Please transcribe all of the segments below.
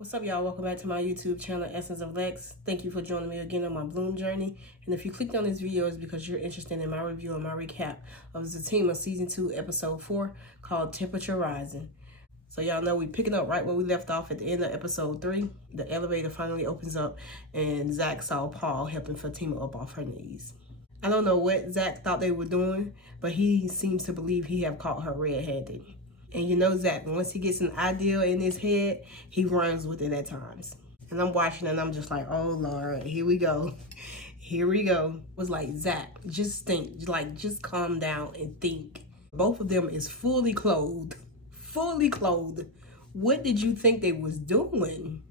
What's up, y'all? Welcome back to my YouTube channel, Essence of Lex. Thank you for joining me again on my Bloom journey. And if you clicked on this video, it's because you're interested in my review and my recap of Zatima Season 2, Episode 4, called Temperature Rising. So y'all know we picking up right where we left off at the end of Episode 3. The elevator finally opens up, and Zach saw Paul helping Fatima up off her knees. I don't know what Zach thought they were doing, but he seems to believe he have caught her red-handed. And you know Zach, once he gets an idea in his head, he runs with it at times. And I'm watching and I'm just like, oh Lord, here we go. Here we go. It was like, Zach, just think, like just calm down and think. Both of them is fully clothed. Fully clothed. What did you think they was doing?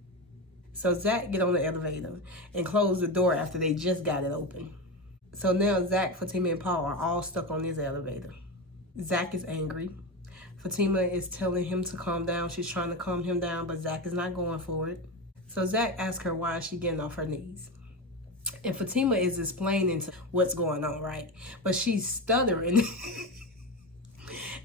So Zach get on the elevator and close the door after they just got it open. So now Zach, Fatima, and Paul are all stuck on this elevator. Zach is angry. Fatima is telling him to calm down. She's trying to calm him down, but Zach is not going for it. So Zach asks her why is she getting off her knees. And Fatima is explaining what's going on, right? But she's stuttering.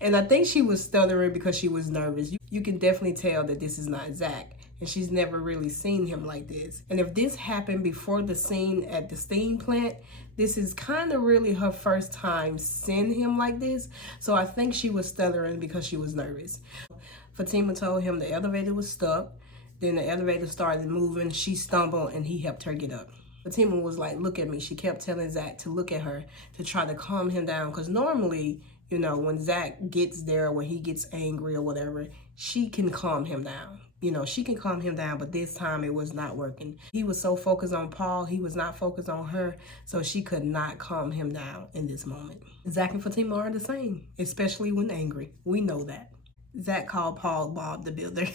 And I think she was stuttering because she was nervous. You can definitely tell that this is not Zach. And she's never really seen him like this. And if this happened before the scene at the steam plant, this is kind of really her first time seeing him like this. So I think she was stuttering because she was nervous. Fatima told him the elevator was stuck. Then the elevator started moving. She stumbled and he helped her get up. Fatima was like, look at me. She kept telling Zach to look at her to try to calm him down. Because normally, you know, when Zach gets there, when he gets angry or whatever, she can calm him down. You know, she can calm him down, but this time it was not working. He was so focused on Paul, he was not focused on her, so she could not calm him down in this moment. Zach and Fatima are the same, especially when angry. We know that. Zach called Paul Bob the Builder.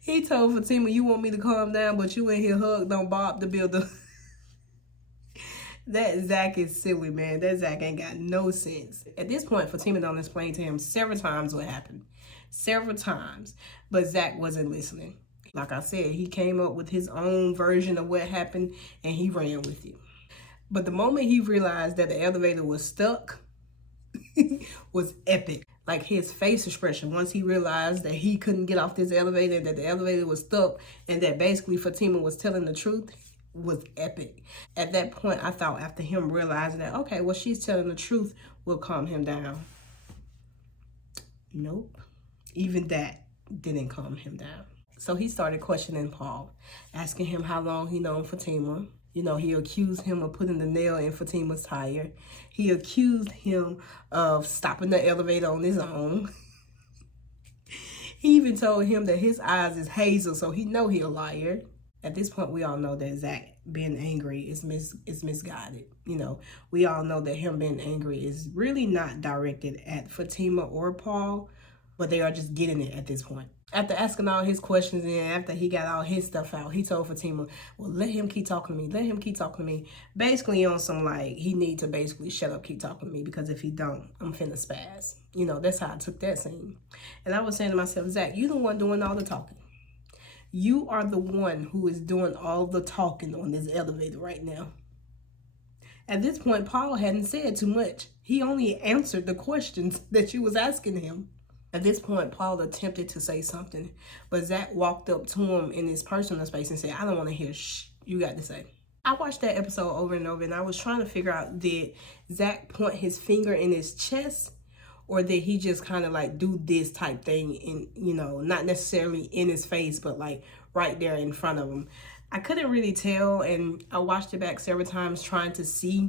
He told Fatima, you want me to calm down, but you ain't here hugged on Bob the Builder. That Zach is silly, man. That Zach ain't got no sense. At this point, Fatima done explained to him several times what happened. Several times. But Zach wasn't listening. Like I said, he came up with his own version of what happened and he ran with it. But the moment he realized that the elevator was stuck was epic. Like his face expression, once he realized that he couldn't get off this elevator, that the elevator was stuck, and that basically Fatima was telling the truth, was epic. At that point, I thought after him realizing that, okay, well, she's telling the truth will calm him down. Nope. Even that didn't calm him down. So he started questioning Paul, asking him how long he known Fatima. You know, he accused him of putting the nail in Fatima's tire. He accused him of stopping the elevator on his own. He even told him that his eyes is hazel, so he know he a liar. At this point, we all know that Zach being angry is misguided. You know, we all know that him being angry is really not directed at Fatima or Paul, but they are just getting it at this point. After asking all his questions and after he got all his stuff out, he told Fatima, well, let him keep talking to me. Let him keep talking to me. Basically on some like, he need to basically shut up, keep talking to me, because if he don't, I'm finna spaz. You know, that's how I took that scene. And I was saying to myself, Zach, you the one doing all the talking. You are the one who is doing all the talking on this elevator right now. At this point, Paul hadn't said too much. He only answered the questions that you was asking him. At this point, Paul attempted to say something, but Zach walked up to him in his personal space and said, I don't want to hear shh, you got to say. I watched that episode over and over, and I was trying to figure out, did Zach point his finger in his chest, or did he just kind of like do this type thing in, you know, not necessarily in his face, but like right there in front of him? I couldn't really tell, and I watched it back several times trying to see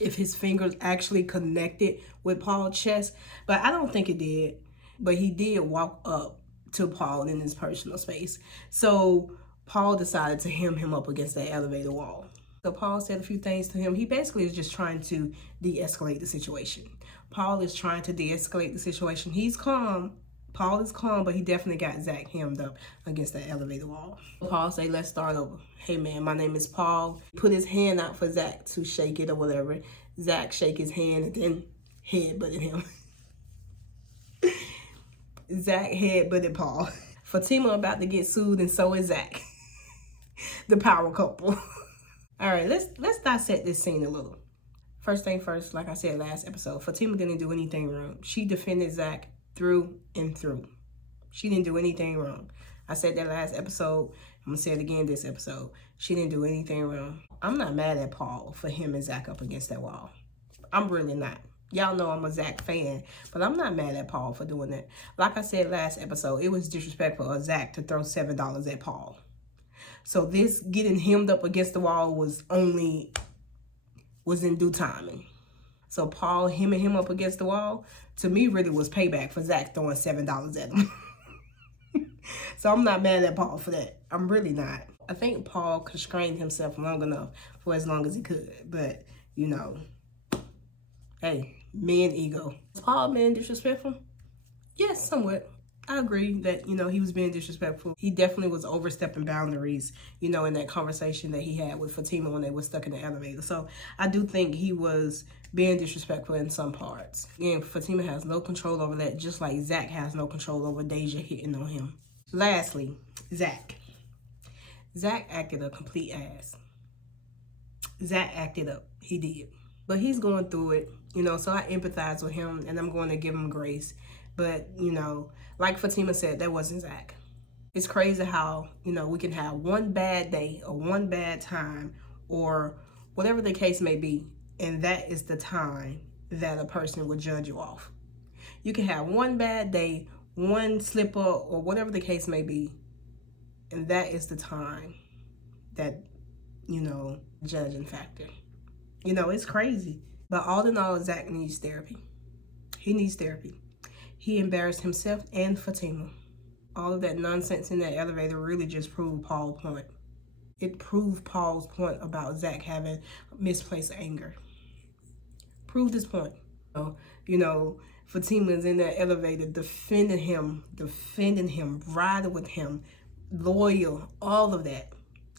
if his fingers actually connected with Paul's chest, but I don't think it did. But he did walk up to Paul in his personal space. So Paul decided to hem him up against that elevator wall. So Paul said a few things to him. He basically is just trying to de-escalate the situation. Paul is trying to de-escalate the situation. He's calm. Paul is calm, but he definitely got Zach hemmed up against that elevator wall. Paul say, let's start over. Hey man, my name is Paul. Put his hand out for Zach to shake it or whatever. Zach shake his hand and then headbutted him. Zach headbutted Paul. Fatima about to get sued and so is Zach. The power couple. All right, let's dissect this scene a little. First thing first, like I said last episode, Fatima didn't do anything wrong. She defended Zach through and through. She didn't do anything wrong. I said that last episode. I'm going to say it again this episode. She didn't do anything wrong. I'm not mad at Paul for him and Zach up against that wall. I'm really not. Y'all know I'm a Zach fan, but I'm not mad at Paul for doing that. Like I said last episode, it was disrespectful of Zach to throw $7 at Paul. So this getting hemmed up against the wall was in due timing. So Paul hemming him up against the wall, to me, really was payback for Zach throwing $7 at him. So I'm not mad at Paul for that. I'm really not. I think Paul constrained himself long enough for as long as he could. But, you know, hey, man ego. Was Paul being disrespectful? Yes, somewhat. I agree that, you know, he was being disrespectful. He definitely was overstepping boundaries, you know, in that conversation that he had with Fatima when they were stuck in the elevator. So I do think he was being disrespectful in some parts. Again, Fatima has no control over that, just like Zach has no control over Deja hitting on him. Lastly, Zach. Zach acted a complete ass. Zach acted up. He did. But he's going through it, you know, so I empathize with him and I'm going to give him grace. But, you know, like Fatima said, that wasn't Zach. It's crazy how, you know, we can have one bad day or one bad time or whatever the case may be, and that is the time that a person would judge you off. You can have one bad day, one slip up, or whatever the case may be, and that is the time that, you know, judging factor. You know, it's crazy. But all in all, Zach needs therapy. He needs therapy. He embarrassed himself and Fatima. All of that nonsense in that elevator really just proved Paul's point. It proved Paul's point about Zach having misplaced anger. Proved his point. You know, Fatima's in that elevator defending him, riding with him, loyal, all of that.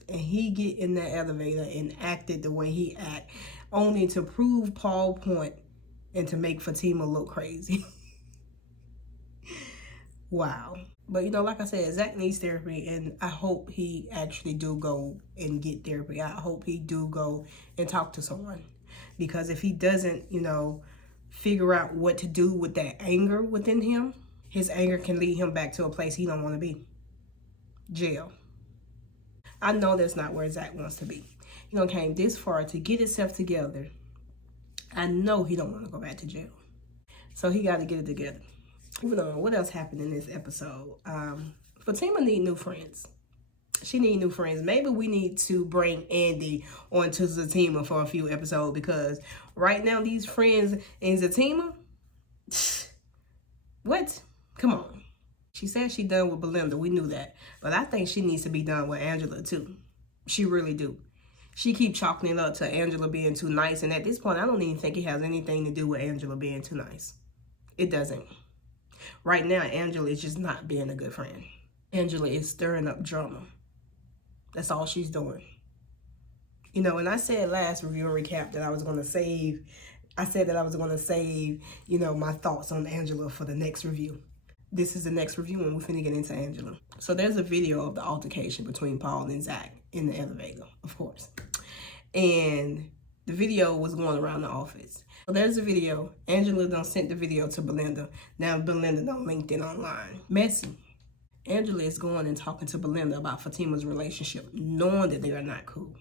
And he get in that elevator and acted the way he act, only to prove Paul's point and to make Fatima look crazy. Wow. But, you know, like I said, Zach needs therapy, and I hope he actually do go and get therapy. I hope he do go and talk to someone. Because if he doesn't, you know, figure out what to do with that anger within him, his anger can lead him back to a place he don't want to be. Jail. I know that's not where Zach wants to be. You know, came this far to get himself together. I know he don't want to go back to jail. So he got to get it together. Moving on, what else happened in this episode? Fatima need new friends. She need new friends. Maybe we need to bring Andy onto Zatima for a few episodes, because right now these friends in Zatima, what? Come on. She said she done with Belinda. We knew that. But I think she needs to be done with Angela too. She really do. She keep chalking it up to Angela being too nice. And at this point, I don't even think it has anything to do with Angela being too nice. It doesn't. Right now, Angela is just not being a good friend. Angela is stirring up drama. That's all she's doing. You know, and I said last review and recap that I was going to save, you know, my thoughts on Angela for the next review. This is the next review and we're finna get into Angela. So there's a video of the altercation between Paul and Zach in the elevator, of course. And the video was going around the office. So there's a video. Angela done sent the video to Belinda. Now Belinda done linked it online. Messy. Angela is going and talking to Belinda about Fatima's relationship, knowing that they are not cool.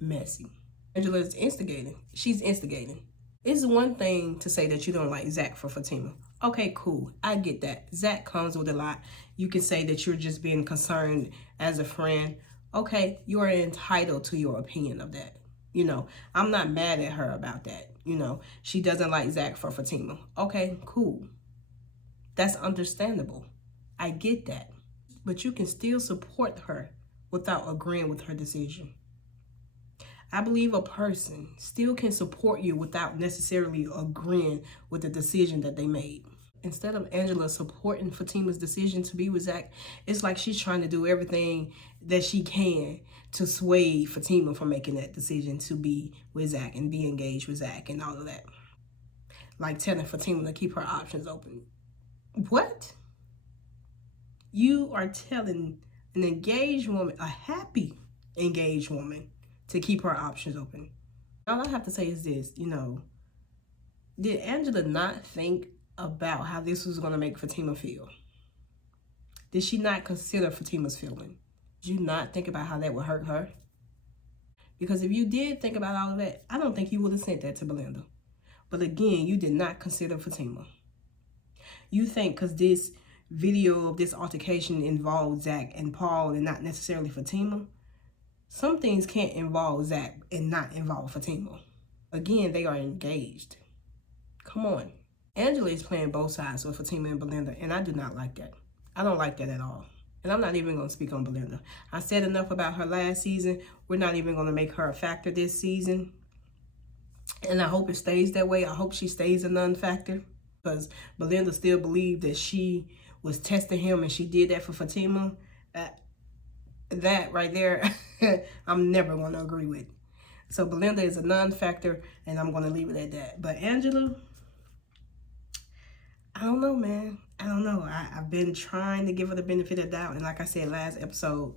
Messy. Angela is instigating. She's instigating. It's one thing to say that you don't like Zach for Fatima. Okay, cool. I get that. Zach comes with a lot. You can say that you're just being concerned as a friend. Okay, you are entitled to your opinion of that. You know, I'm not mad at her about that. You know, she doesn't like Zach for Fatima. Okay, cool. That's understandable. I get that. But you can still support her without agreeing with her decision. I believe a person still can support you without necessarily agreeing with the decision that they made. Instead of Angela supporting Fatima's decision to be with Zach, it's like she's trying to do everything that she can to sway Fatima from making that decision to be with Zach and be engaged with Zach and all of that. Like telling Fatima to keep her options open. What? You are telling an engaged woman, a happy engaged woman, to keep her options open. All I have to say is this, you know, did Angela not think about how this was going to make Fatima feel? Did she not consider Fatima's feeling? Did you not think about how that would hurt her? Because if you did think about all of that, I don't think you would have sent that to Belinda. But again, you did not consider Fatima. You think because this video of this altercation involved Zach and Paul and not necessarily Fatima, some things can't involve Zach and not involve Fatima. Again, they are engaged. Come on. Angela is playing both sides with Fatima and Belinda, and I do not like that. I don't like that at all. And I'm not even going to speak on Belinda. I said enough about her last season. We're not even going to make her a factor this season. And I hope it stays that way. I hope she stays a non-factor. Because Belinda still believed that she was testing him and she did that for Fatima. That right there, I'm never going to agree with. So Belinda is a non-factor, and I'm going to leave it at that. But Angela, I don't know, man. I don't know. I've been trying to give her the benefit of the doubt. And like I said last episode,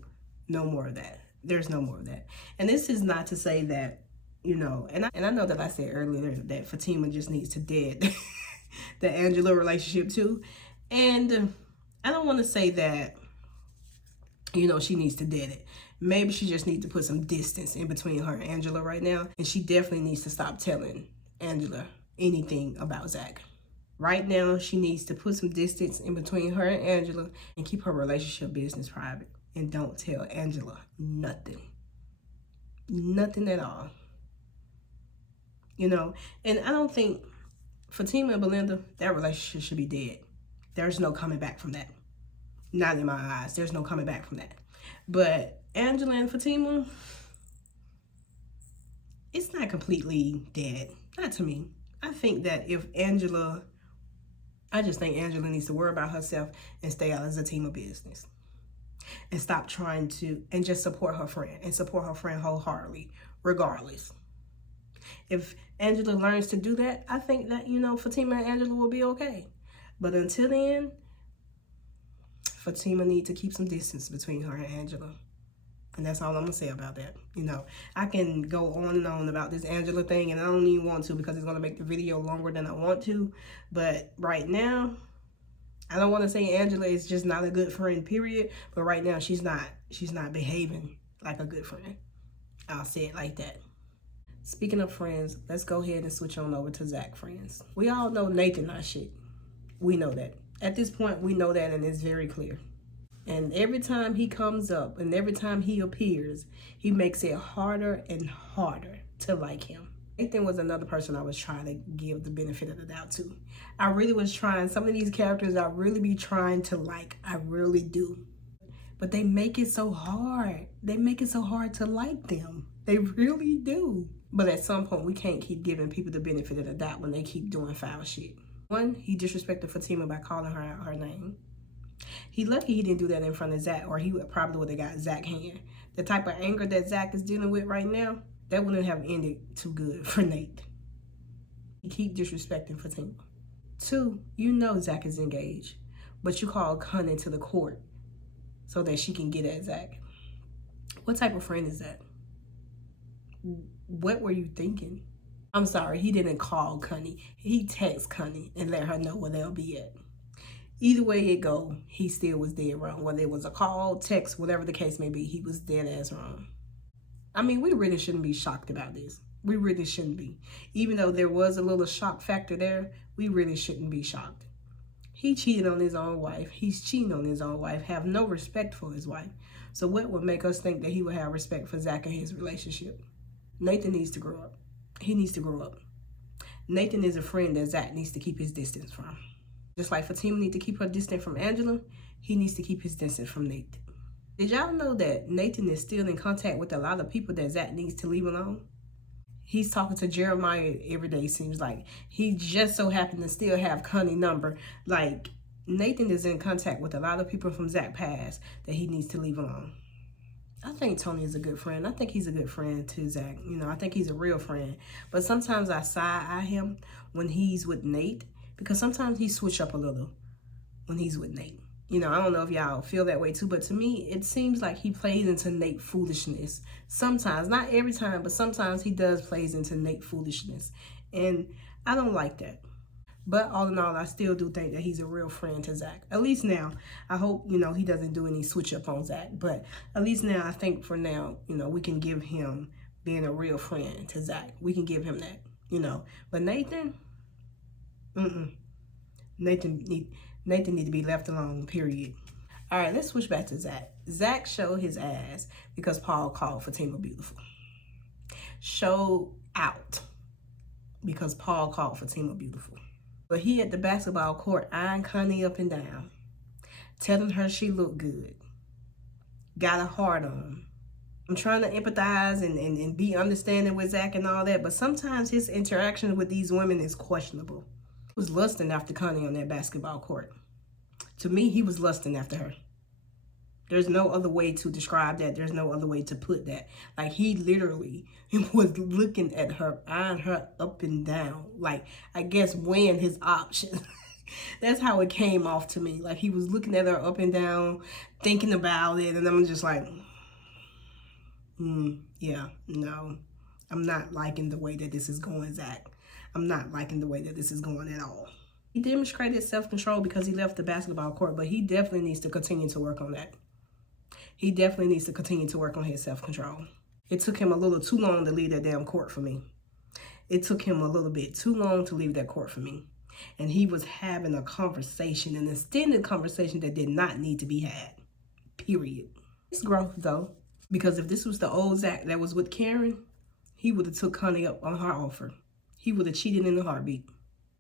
no more of that. There's no more of that. And this is not to say that, you know, and I know that I said earlier that Fatima just needs to dead the Angela relationship too. And I don't want to say that, you know, she needs to dead it. Maybe she just needs to put some distance in between her and Angela right now. And she definitely needs to stop telling Angela anything about Zach. Right now, she needs to put some distance in between her and Angela and keep her relationship business private. And don't tell Angela nothing. Nothing at all. You know, and I don't think Fatima and Belinda, that relationship should be dead. There's no coming back from that. Not in my eyes. There's no coming back from that. But Angela and Fatima, it's not completely dead. Not to me. I think that if Angela, I just think Angela needs to worry about herself and stay out of Zatima business. And stop trying to, and just support her friend. And support her friend wholeheartedly, regardless. If Angela learns to do that, I think that, you know, Fatima and Angela will be okay. But until then, Fatima needs to keep some distance between her and Angela. And that's all I'm going to say about that. You know, I can go on and on about this Angela thing, and I don't even want to because it's going to make the video longer than I want to. But right now, I don't want to say Angela is just not a good friend, period. But right now, she's not behaving like a good friend. I'll say it like that. Speaking of friends, let's go ahead and switch on over to Zach friends. We all know Nathan not shit. We know that. At this point, we know that, and it's very clear. And every time he comes up and every time he appears, he makes it harder and harder to like him. Nathan was another person I was trying to give the benefit of the doubt to. I really was trying. Some of these characters I really be trying to like. I really do. But they make it so hard. They make it so hard to like them. They really do. But at some point, we can't keep giving people the benefit of the doubt when they keep doing foul shit. One, he disrespected Fatima by calling her out her name. He lucky he didn't do that in front of Zach, or he probably would have got Zach hand. The type of anger that Zach is dealing with right now, that wouldn't have ended too good for Nate. He keep disrespecting Fatima. Two, you know Zach is engaged, but you call Connie to the court so that she can get at Zach. What type of friend is that? What were you thinking? I'm sorry, he didn't call Connie. He texted Connie and let her know where they'll be at. Either way it go, he still was dead wrong. Whether it was a call, text, whatever the case may be, he was dead ass wrong. I mean, we really shouldn't be shocked about this. We really shouldn't be. Even though there was a little shock factor there, we really shouldn't be shocked. He cheated on his own wife. He's cheating on his own wife, have no respect for his wife. So what would make us think that he would have respect for Zach and his relationship? Nathan needs to grow up. He needs to grow up. Nathan is a friend that Zach needs to keep his distance from. Just like Fatima needs to keep her distance from Angela, he needs to keep his distance from Nathan. Did y'all know that Nathan is still in contact with a lot of people that Zach needs to leave alone? He's talking to Jeremiah every day, seems like. He just so happened to still have Connie's number. Like, Nathan is in contact with a lot of people from Zach's past that he needs to leave alone. I think Tony is a good friend. I think he's a good friend to Zach. You know, I think he's a real friend. But sometimes I side-eye him when he's with Nate, because sometimes he switch up a little when he's with Nate. You know, I don't know if y'all feel that way too, but to me, it seems like he plays into Nate's foolishness. Sometimes, not every time, but sometimes he does plays into Nate's foolishness. And I don't like that. But all in all, I still do think that he's a real friend to Zach. At least now. I hope, he doesn't do any switch up on Zach. But at least now, I think for now, we can give him being a real friend to Zach. We can give him that, But Nathan, Nathan need to be left alone, period. All right, let's switch back to Zach. Zach showed his ass because Paul called Fatima beautiful. Showed out because Paul called Fatima beautiful. But he at the basketball court eyeing Connie up and down, telling her she looked good, got a heart on. I'm trying to empathize and be understanding with Zach and all that, but sometimes his interaction with these women is questionable. He was lusting after Connie on that basketball court. To me, he was lusting after her. There's no other way to describe that. There's no other way to put that. Like, he literally was looking at her, eyeing her up and down. Like, I guess weighing his options. That's how it came off to me. Like, he was looking at her up and down, thinking about it. And I'm just like, yeah, no. I'm not liking the way that this is going, Zach. I'm not liking the way that this is going at all. He demonstrated self-control because he left the basketball court, but he definitely needs to continue to work on that. He definitely needs to continue to work on his self-control. It took him a little too long to leave that damn court for me. It took him a little bit too long to leave that court for me. And he was having a conversation, an extended conversation that did not need to be had. Period. It's growth, though. Because if this was the old Zach that was with Karen, he would have took Connie up on her offer. He would have cheated in a heartbeat.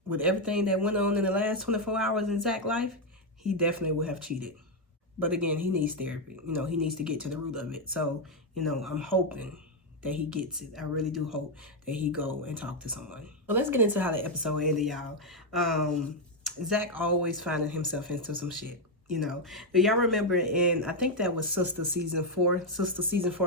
With everything that went on in the last 24 hours in Zach's life, he definitely would have cheated. But again, he needs therapy. He needs to get to the root of it. So, I'm hoping that he gets it. I really do hope that he go and talk to someone. Well, let's get into how the episode ended, y'all. Zach always finding himself into some shit. Do y'all remember I think that was Sister season 4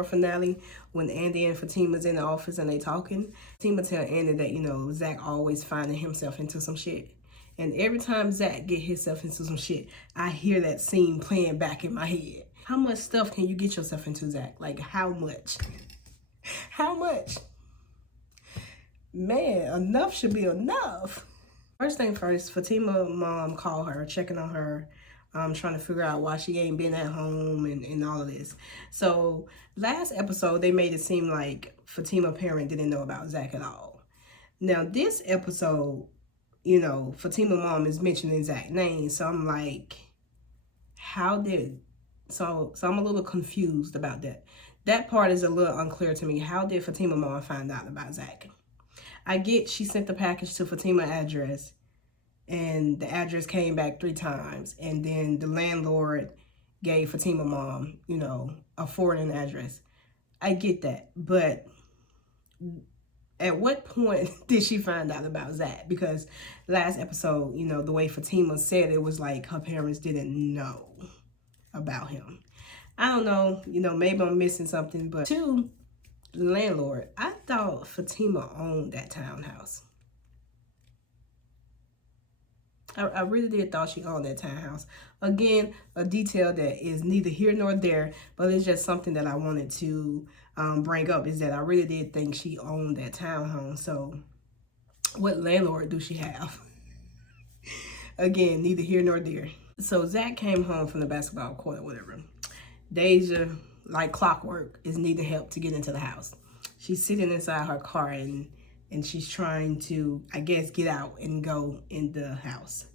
finale, when Andy and Fatima's in the office and they talking. Fatima tell Andy that, Zach always finding himself into some shit. And every time Zach get himself into some shit, I hear that scene playing back in my head. How much stuff can you get yourself into, Zach? Like, how much? How much? Man, enough should be enough. First thing first, Fatima mom called her, checking on her, trying to figure out why she ain't been at home and all of this. So last episode, they made it seem like Fatima parent didn't know about Zach at all. Now this episode, Fatima mom is mentioning Zach's name. So I'm like, so I'm a little confused about that. That part is a little unclear to me. How did Fatima mom find out about Zach? I get she sent the package to Fatima address, and the address came back 3 times. And then the landlord gave Fatima mom, a foreign address. I get that. But at what point did she find out about Zach? Because last episode, the way Fatima said it was like her parents didn't know about him. I don't know, maybe I'm missing something. But to the landlord, I thought Fatima owned that townhouse. I really did thought she owned that townhouse. Again, a detail that is neither here nor there, but it's just something that I wanted to bring up, is that I really did think she owned that townhome. So what landlord do she have? Again, neither here nor there. So Zach came home from the basketball court or whatever. Deja, like clockwork, is needing help to get into the house. She's sitting inside her car and she's trying to, I guess, get out and go in the house.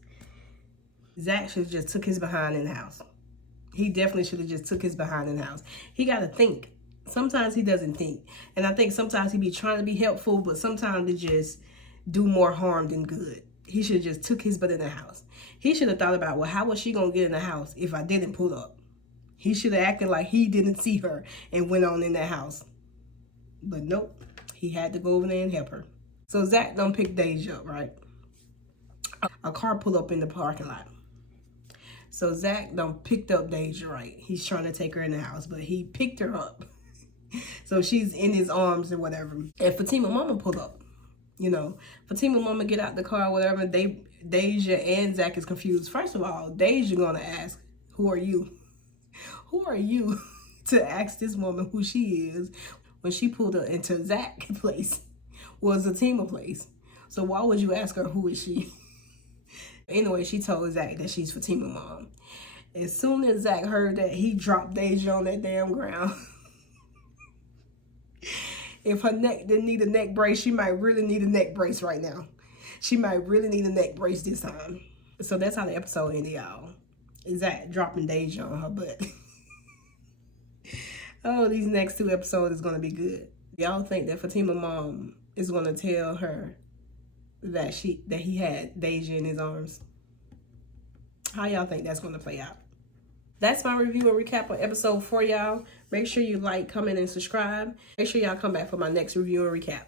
Zach should have just took his behind in the house. He definitely should have just took his behind in the house. He got to think. Sometimes he doesn't think. And I think sometimes he be trying to be helpful, but sometimes it just do more harm than good. He should have just took his butt in the house. He should have thought about, well, how was she going to get in the house if I didn't pull up? He should have acted like he didn't see her and went on in that house. But nope, he had to go over there and help her. So Zach done picked Deja up, right? A car pulled up in the parking lot. So Zach done picked up Deja, right? He's trying to take her in the house, but he picked her up. So she's in his arms or whatever. And Fatima mama pulled up. Fatima mama get out the car, whatever. Deja and Zach is confused. First of all, Deja gonna ask, who are you? Who are you to ask this woman who she is when she pulled her into Zach's place? Was Zatima place. So why would you ask her who is she? Anyway, she told Zach that she's Fatima's mom. As soon as Zach heard that, he dropped Deja on that damn ground. If her neck didn't need a neck brace, she might really need a neck brace right now. She might really need a neck brace this time. So that's how the episode ended, y'all. Zach dropping Deja on her butt. Oh, these next 2 episodes is going to be good. Y'all think that Fatima's mom is going to tell her that he had Deja in his arms? How y'all think that's going to play out? That's my review and recap on episode 4, y'all. Make sure you like, comment, and subscribe. Make sure y'all come back for my next review and recap.